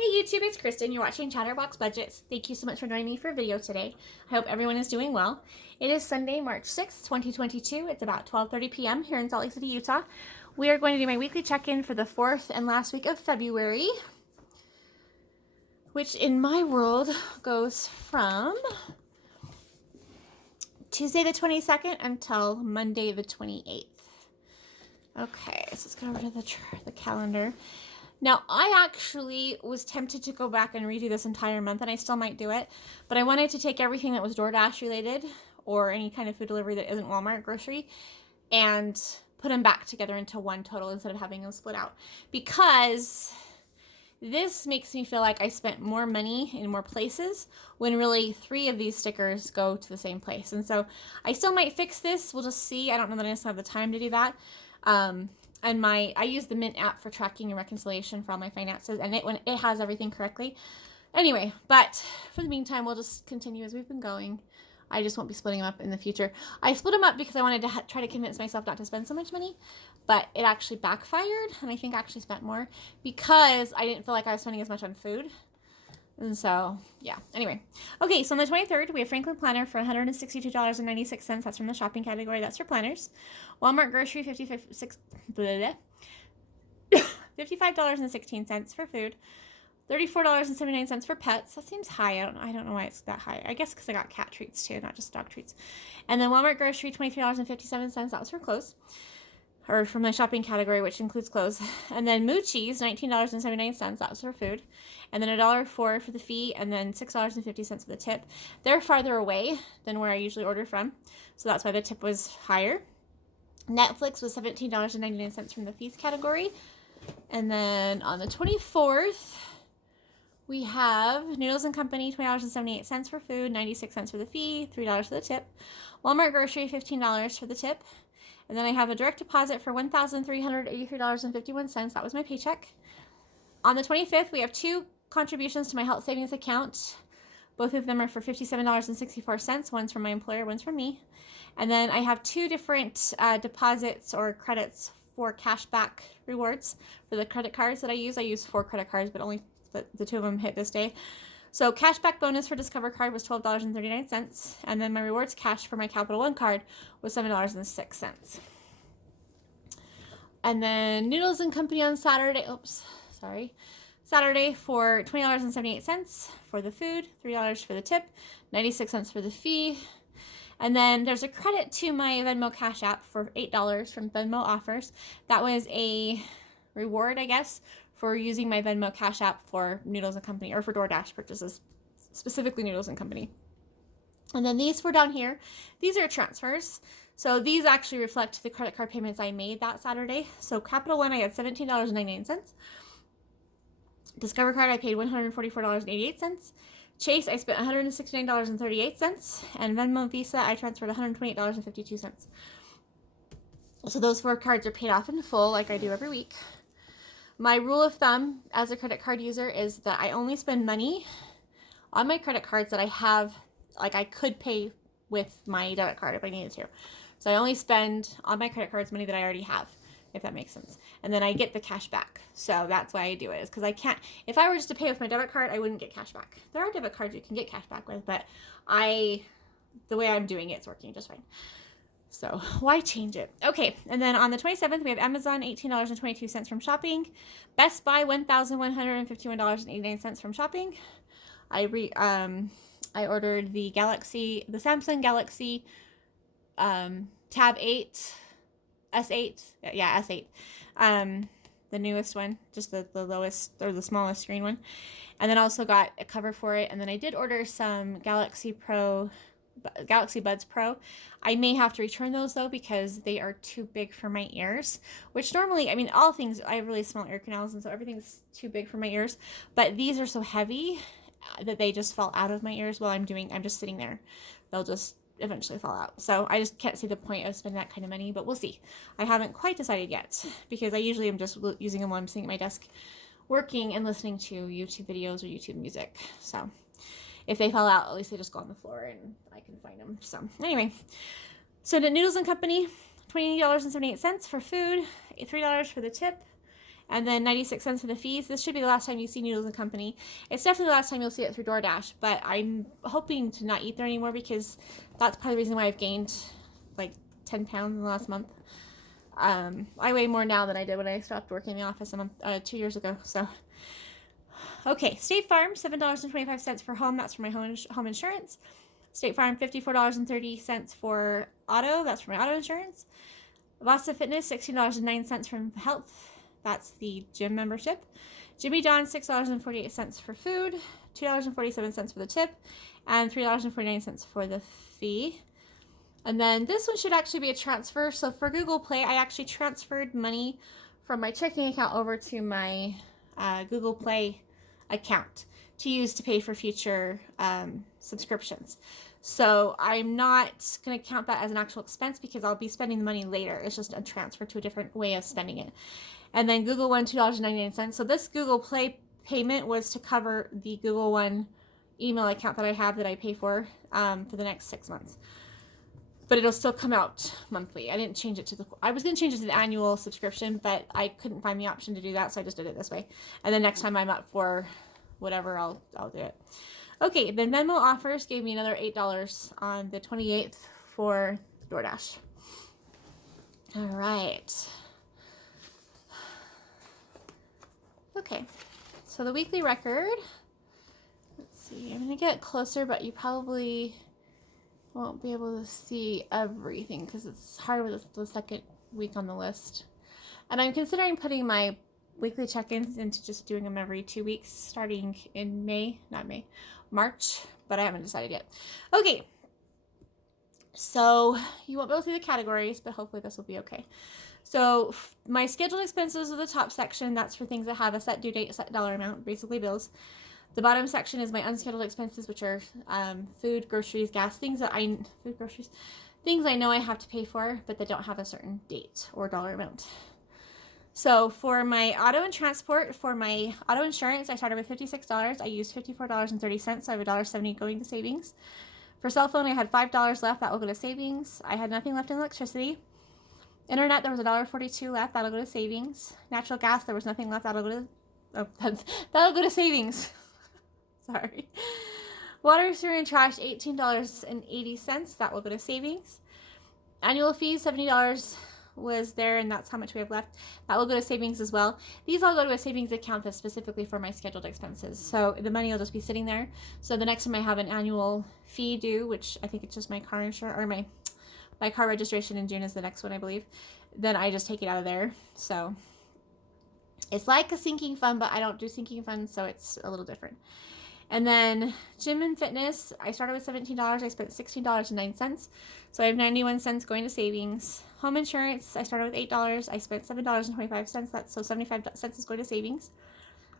Hey YouTube, it's Kristin. You're watching Chatterbox Budgets. Thank you so much for joining me for a video today. I hope everyone is doing well. It is Sunday, March 6th, 2022. It's about 12:30 p.m. here in Salt Lake City, Utah. We are going to do my weekly check-in for the 4th and last week of February, which in my world goes from Tuesday the 22nd until Monday the 28th. Okay, so let's go over to the calendar. Now, I actually was tempted to go back and redo this entire month, and I still might do it, but I wanted to take everything that was DoorDash related or any kind of food delivery that isn't Walmart grocery and put them back together into one total instead of having them split out, because this makes me feel like I spent more money in more places when really 3 of these stickers go to the same place. And so I still might fix this. We'll just see. I don't know that I just have the time to do that. And I use the Mint app for tracking and reconciliation for all my finances, and it has everything correctly. Anyway, but for the meantime, we'll just continue as we've been going. I just won't be splitting them up in the future. I split them up because I wanted to try to convince myself not to spend so much money, but it actually backfired, and I think I actually spent more because I didn't feel like I was spending as much on food. And so, yeah. Anyway. Okay, so on the 23rd, we have Franklin Planner for $162.96. That's from the shopping category. That's for planners. Walmart Grocery, $55.16 for food. $34.79 for pets. That seems high. I don't know why it's that high. I guess because I got cat treats too, not just dog treats. And then Walmart Grocery, $23.57. That was for clothes. Or from my shopping category, which includes clothes. And then Moochie's, $19.79. That was for food. And then $1.04 for the fee, and then $6.50 for the tip. They're farther away than where I usually order from, so that's why the tip was higher. Netflix was $17.99 from the fees category. And then on the 24th, we have Noodles & Company, $20.78 for food, 96 cents for the fee, $3 for the tip. Walmart Grocery, $15 for the tip. And then I have a direct deposit for $1,383.51. That was my paycheck. On the 25th, we have 2 contributions to my health savings account. Both of them are for $57.64. One's from my employer, one's from me. And then I have 2 different deposits or credits for cashback rewards for the credit cards that I use. I use 4 credit cards, but only the 2 of them hit this day. So cashback bonus for Discover card was $12.39, and then my rewards cash for my Capital One card was $7.06. And then Noodles & Company on Saturday, Saturday for $20.78 for the food, $3 for the tip, 96 cents for the fee. And then there's a credit to my Venmo Cash App for $8 from Venmo Offers. That was a reward, I guess, for using my Venmo Cash App for Noodles & Company, or for DoorDash purchases, specifically Noodles & Company. And then these 4 down here, these are transfers. So these actually reflect the credit card payments I made that Saturday. So Capital One, I had $17.99. Discover card, I paid $144.88. Chase, I spent $169.38. And Venmo Visa, I transferred $128.52. So those 4 cards are paid off in full like I do every week. My rule of thumb as a credit card user is that I only spend money on my credit cards that I have, like I could pay with my debit card if I needed to. So I only spend on my credit cards money that I already have, if that makes sense. And then I get the cash back. So that's why I do it, is because I can't, if I were just to pay with my debit card, I wouldn't get cash back. There are debit cards you can get cash back with, but the way I'm doing it, it's working just fine. So why change it? Okay, and then on the 27th, we have Amazon, $18.22 from shopping. Best Buy, $1,151.89 from shopping. I ordered the Samsung Galaxy Tab 8, S8, yeah, S8. The newest one, just the lowest, or the smallest screen one. And then also got a cover for it. And then I did order some Galaxy Buds Pro. I may have to return those though, because they are too big for my ears, which normally, I mean, all things, I have really small ear canals, and so everything's too big for my ears, but these are so heavy that they just fall out of my ears while I'm just sitting there. They'll just eventually fall out. So I just can't see the point of spending that kind of money, but we'll see. I haven't quite decided yet, because I usually am just using them while I'm sitting at my desk working and listening to YouTube videos or YouTube music. So if they fall out, at least they just go on the floor and I can find them. So anyway, so the Noodles & Company, $20.78 for food, $3 for the tip, And then 96 cents for the fees. This should be the last time you see Noodles and Company. It's definitely the last time you'll see it through DoorDash, but I'm hoping to not eat there anymore because that's part of the reason why I've gained like 10 pounds in the last month. I weigh more now than I did when I stopped working in the office 2 years ago. So, okay, State Farm, $7.25 for home. That's for my home insurance. State Farm, $54.30 for auto. That's for my auto insurance. Vasa Fitness, $16.09 for health. That's the gym membership. Jimmy John, $6.48 for food, $2.47 for the tip, and $3.49 for the fee. And then this one should actually be a transfer. So for Google Play, I actually transferred money from my checking account over to my Google Play account to use to pay for future subscriptions. So I'm not going to count that as an actual expense because I'll be spending the money later. It's just a transfer to a different way of spending it. And then Google One, $2.99. So this Google Play payment was to cover the Google One email account that I have that I pay for the next 6 months. But it'll still come out monthly. I didn't change it I was going to change it to the annual subscription, but I couldn't find the option to do that, so I just did it this way. And then next time I'm up for whatever, I'll do it. Okay, then Venmo offers gave me another $8 on the 28th for DoorDash. All right. Okay, so the weekly record. Let's see, I'm going to get closer, but you probably won't be able to see everything because it's hard with the second week on the list. And I'm considering putting my weekly check-ins into just doing them every 2 weeks starting in March, but I haven't decided yet. Okay, so you won't be able to see the categories, but hopefully this will be okay. So my scheduled expenses are the top section. That's for things that have a set due date, a set dollar amount, basically bills. The bottom section is my unscheduled expenses, which are food, groceries, gas, things I know I have to pay for, but that don't have a certain date or dollar amount. So for my auto and transport, for my auto insurance, I started with $56. I used $54.30, so I have $1.70 going to savings. For cell phone, I had $5 left. That will go to savings. I had nothing left in electricity. Internet, there was $1.42 left. That'll go to savings. Natural gas, there was nothing left. That'll go to savings. Sorry. Water, sewer, and trash, $18.80. That will go to savings. Annual fees, $70 was there, and that's how much we have left. That will go to savings as well. These all go to a savings account that's specifically for my scheduled expenses. So the money will just be sitting there. So the next time I have an annual fee due, which I think it's just my car insurance or my car registration in June is the next one, I believe, then I just take it out of there. So it's like a sinking fund, but I don't do sinking funds, so it's a little different. And then gym and fitness, I started with $17. I spent $16.09. So I have 91 cents going to savings. Home insurance, I started with $8. I spent $7.25. So 75 cents is going to savings.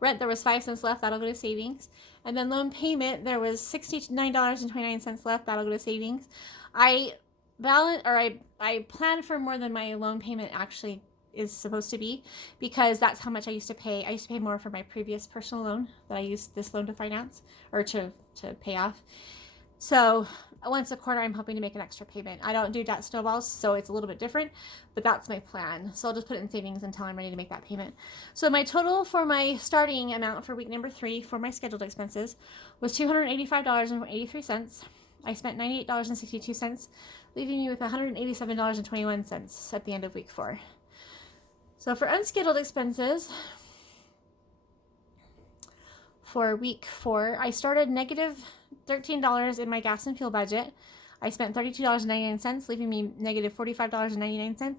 Rent, there was 5 cents left. That'll go to savings. And then loan payment, there was $69.29 left. That'll go to savings. I planned for more than my loan payment actually is supposed to be, because that's how much I used to pay. I used to pay more for my previous personal loan that I used this loan to finance or to pay off. So once a quarter, I'm hoping to make an extra payment. I don't do debt snowballs, so it's a little bit different, but that's my plan. So I'll just put it in savings until I'm ready to make that payment. So my total for my starting amount for week number 3 for my scheduled expenses was $285.83. I spent $98.62, leaving me with $187.21 at the end of week 4. So for unscheduled expenses, for week 4, I started negative $13 in my gas and fuel budget. I spent $32.99, leaving me negative $45.99.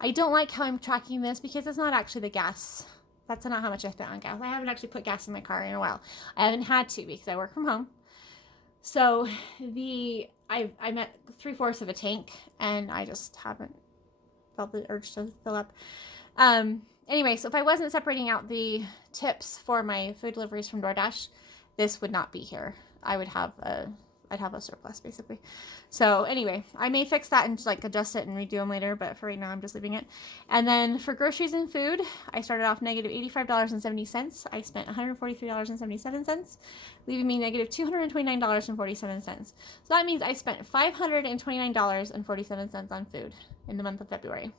I don't like how I'm tracking this because it's not actually the gas. That's not how much I spent on gas. I haven't actually put gas in my car in a while. I haven't had to because I work from home. So I'm at 3/4 of a tank, and I just haven't felt the urge to fill up. Anyway, so if I wasn't separating out the tips for my food deliveries from DoorDash, this would not be here. I'd have a surplus basically. So anyway, I may fix that and just like adjust it and redo them later, but for right now I'm just leaving it. And then for groceries and food, I started off negative $85.70. I spent $143.77, leaving me negative $229.47. So that means I spent $529.47 on food in the month of February.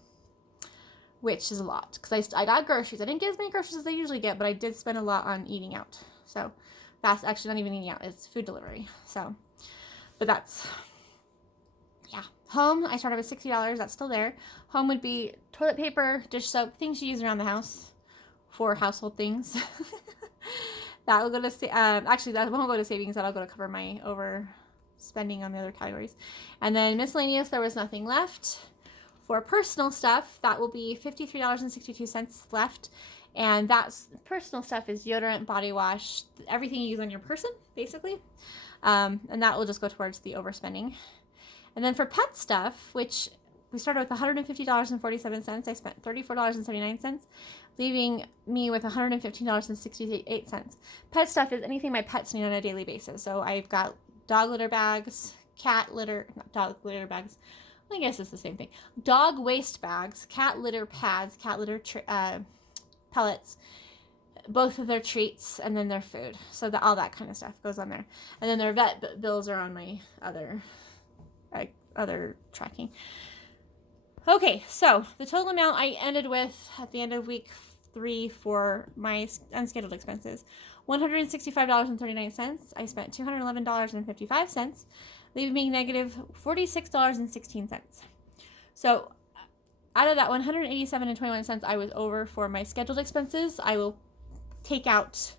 which is a lot because I got groceries. I didn't get as many groceries as I usually get, but I did spend a lot on eating out. So that's actually not even eating out, it's food delivery. So, but that's, yeah. Home, I started with $60. That's still there. Home would be toilet paper, dish soap, things you use around the house for household things. That will go to, actually that won't go to savings. That'll go to cover my overspending on the other categories. And then miscellaneous, there was nothing left. For personal stuff, that will be $53.62 left. And that's personal stuff is deodorant, body wash, everything you use on your person, basically. And that will just go towards the overspending. And then for pet stuff, which we started with $150.47, I spent $34.79, leaving me with $115.68. Pet stuff is anything my pets need on a daily basis. So I've got dog litter bags, cat litter, not dog litter bags, I guess it's the same thing. Dog waste bags, cat litter pads, cat litter pellets, both of their treats, and then their food. So all that kind of stuff goes on there. And then their vet bills are on my other tracking. Okay, so the total amount I ended with at the end of week 3 for my unscheduled expenses, $165.39. I spent $211.55. Leaving me negative $46.16. So out of that $187.21 I was over for my scheduled expenses, I will take out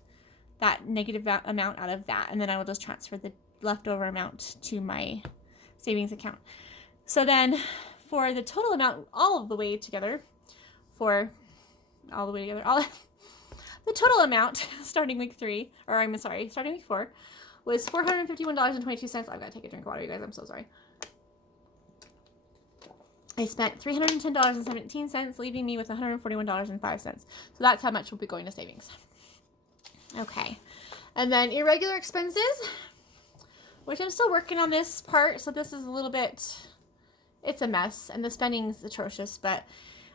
that negative amount out of that, and then I will just transfer the leftover amount to my savings account. So then for the total amount, all the way together, the total amount starting week 4 was $451.22. I've got to take a drink of water, you guys. I'm so sorry. I spent $310.17, leaving me with $141.05. So that's how much will be going to savings. Okay. And then irregular expenses, which I'm still working on this part. So this is a little bit, it's a mess, and the spending's atrocious, but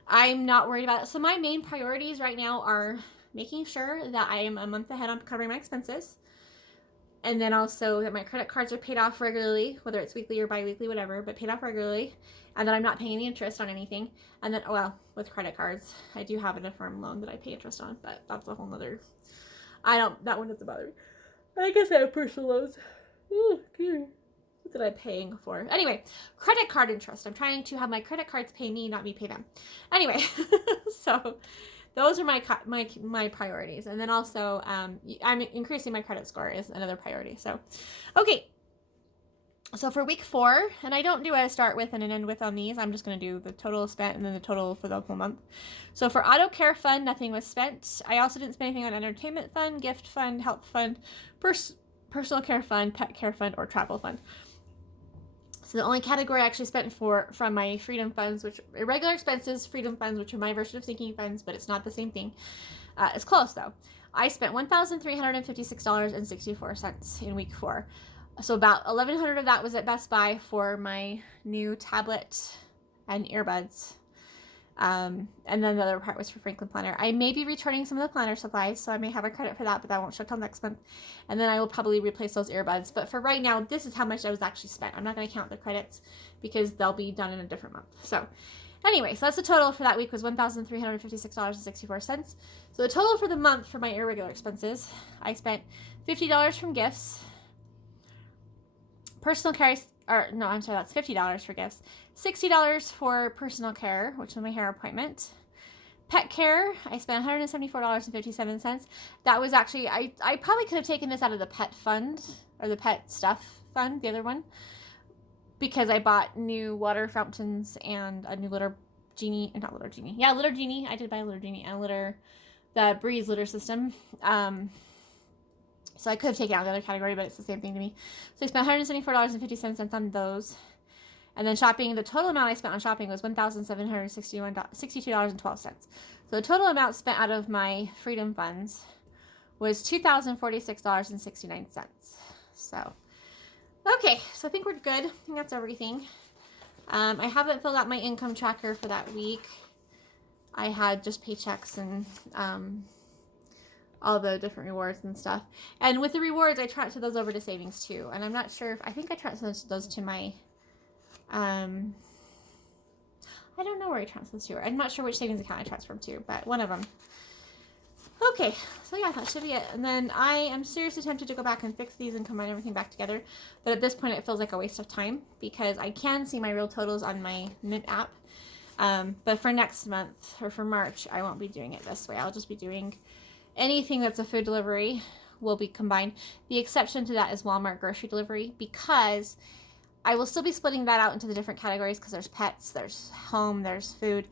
I'm not worried about it. So my main priorities right now are making sure that I am a month ahead on covering my expenses. And then also that my credit cards are paid off regularly, whether it's weekly or bi-weekly, whatever, but paid off regularly. And that I'm not paying any interest on anything. And then, well, with credit cards, I do have a firm loan that I pay interest on, but that's a whole nother, that one doesn't bother me. I guess I have personal loans. Ooh, what did I paying for? Anyway, credit card interest. I'm trying to have my credit cards pay me, not me pay them. Anyway, so those are my priorities. And then also, I'm increasing my credit score is another priority. So, okay. So for week 4, and I don't do a start with and an end with on these. I'm just going to do the total spent and then the total for the whole month. So for auto care fund, nothing was spent. I also didn't spend anything on entertainment fund, gift fund, health fund, personal care fund, pet care fund, or travel fund. So the only category I actually spent from my freedom funds, which irregular expenses, freedom funds, which are my version of sinking funds, but it's not the same thing. It's close though. I spent $1,356.64 in week 4. So about $1,100 of that was at Best Buy for my new tablet and earbuds. And then the other part was for Franklin Planner. I may be returning some of the planner supplies, so I may have a credit for that, but that won't show till next month. And then I will probably replace those earbuds. But for right now, this is how much I was actually spent. I'm not going to count the credits because they'll be done in a different month. So anyway, so that's the total for that week was $1,356.64. So the total for the month for my irregular expenses, I spent $50 from gifts. Personal care, that's $50 for gifts. $60 for personal care, which was my hair appointment. Pet care, I spent $174.57. That was actually, I probably could have taken this out of the pet fund, or the pet stuff fund, the other one, because I bought new water fountains and a new litter genie. I did buy a litter genie and the Breeze litter system. So I could have taken out the other category, but it's the same thing to me. So I spent $174.57 on those. And then shopping, the total amount I spent on shopping was $1,762.12. So the total amount spent out of my freedom funds was $2,046.69. So, okay, so I think we're good. I think that's everything. I haven't filled out my income tracker for that week. I had just paychecks and all the different rewards and stuff. And with the rewards, I transfer those over to savings too. And I'm not sure if, I think I transfer those to my, I I don't know where I transferred to. I'm not sure which savings account I transferred to, but one of them. Okay, so yeah, that should be it. And then I am seriously tempted to go back and fix these and combine everything back together. But at this point, it feels like a waste of time because I can see my real totals on my Mint app. But for next month or for March, I won't be doing it this way. I'll just be doing anything that's a food delivery will be combined. The exception to that is Walmart grocery delivery, because I will still be splitting that out into the different categories because there's pets, there's home, there's food.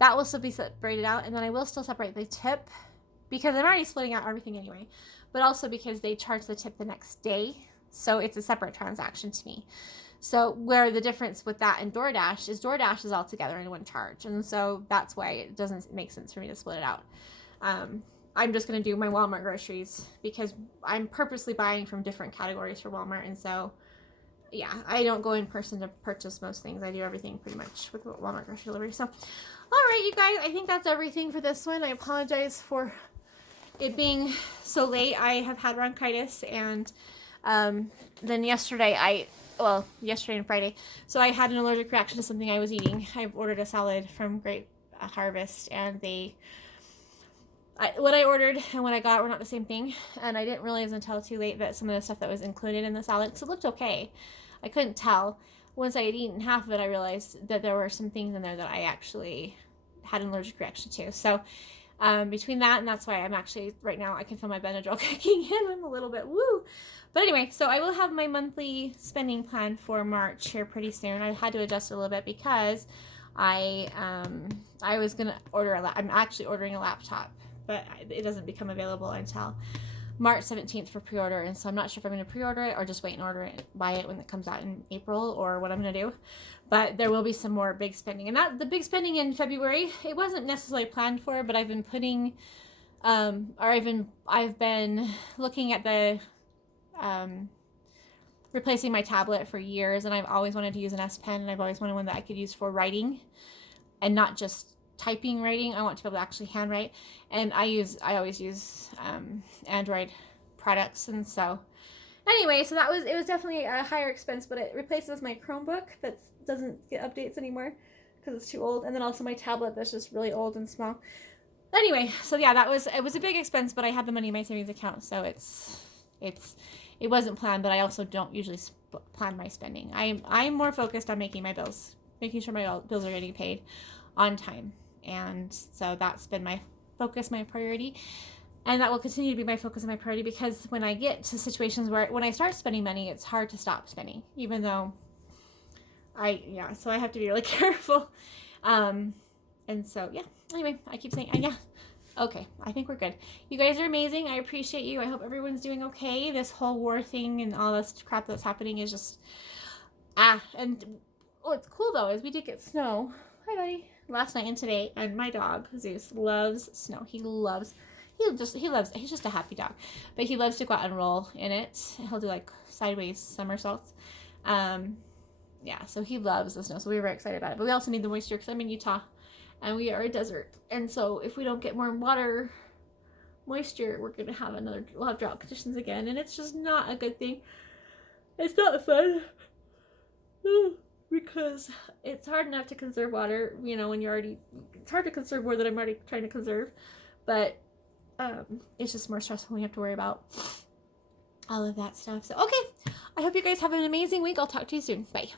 That will still be separated out. And then I will still separate the tip because I'm already splitting out everything anyway, but also because they charge the tip the next day. So it's a separate transaction to me. So where the difference with that and DoorDash is all together in one charge. And so that's why it doesn't make sense for me to split it out. I'm just going to do my Walmart groceries because I'm purposely buying from different categories for Walmart. And so, yeah, I don't go in person to purchase most things. I do everything pretty much with Walmart grocery delivery. So, all right, you guys, I think that's everything for this one. I apologize for it being so late. I have had bronchitis, and then yesterday and Friday, so I had an allergic reaction to something I was eating. I ordered a salad from Great Harvest, and what I ordered and what I got were not the same thing, and I didn't realize until too late that some of the stuff that was included in the salad, because it looked okay, I couldn't tell. Once I had eaten half of it, I realized that there were some things in there that I actually had an allergic reaction to. So between that, and that's why I'm actually, right now, I can feel my Benadryl kicking in. I'm a little bit woo. But anyway, so I will have my monthly spending plan for March here pretty soon. I had to adjust it a little bit because I was going to order I'm actually ordering a laptop, but it doesn't become available until March 17th for pre-order. And so I'm not sure if I'm going to pre-order it or just wait and buy it when it comes out in April, or what I'm going to do. But there will be some more big spending. And the big spending in February, it wasn't necessarily planned for, but I've been putting, I've been looking at the, replacing my tablet for years. And I've always wanted to use an S Pen, and I've always wanted one that I could use for writing and not just typing writing. I want to be able to actually handwrite, and I always use Android products. And so anyway, so it was definitely a higher expense, but it replaces my Chromebook that doesn't get updates anymore because it's too old, and then also my tablet that's just really old and small. Anyway, so yeah, it was a big expense, but I had the money in my savings account, so it wasn't planned, but I also don't usually plan my spending. I'm more focused on making sure my bills are getting paid on time. And so that's been my focus, my priority. And that will continue to be my focus and my priority, because when I get to situations when I start spending money, it's hard to stop spending, even though so I have to be really careful. And so, yeah, anyway, I keep saying, yeah. Okay, I think we're good. You guys are amazing. I appreciate you. I hope everyone's doing okay. This whole war thing and all this crap that's happening is just, and what's cool though is we did get snow. Hi, buddy. Last night and today, and my dog Zeus loves snow. He's just a happy dog, but he loves to go out and roll in it. He'll do like sideways somersaults. Yeah, so he loves the snow, so we were very excited about it. But we also need the moisture because I'm in Utah and we are a desert, and so if we don't get more water moisture, we'll have drought conditions again, and it's just not a good thing. It's not fun. Because it's hard enough to conserve water, when it's hard to conserve more than I'm already trying to conserve, but it's just more stressful when you have to worry about all of that stuff. So, okay, I hope you guys have an amazing week. I'll talk to you soon. Bye.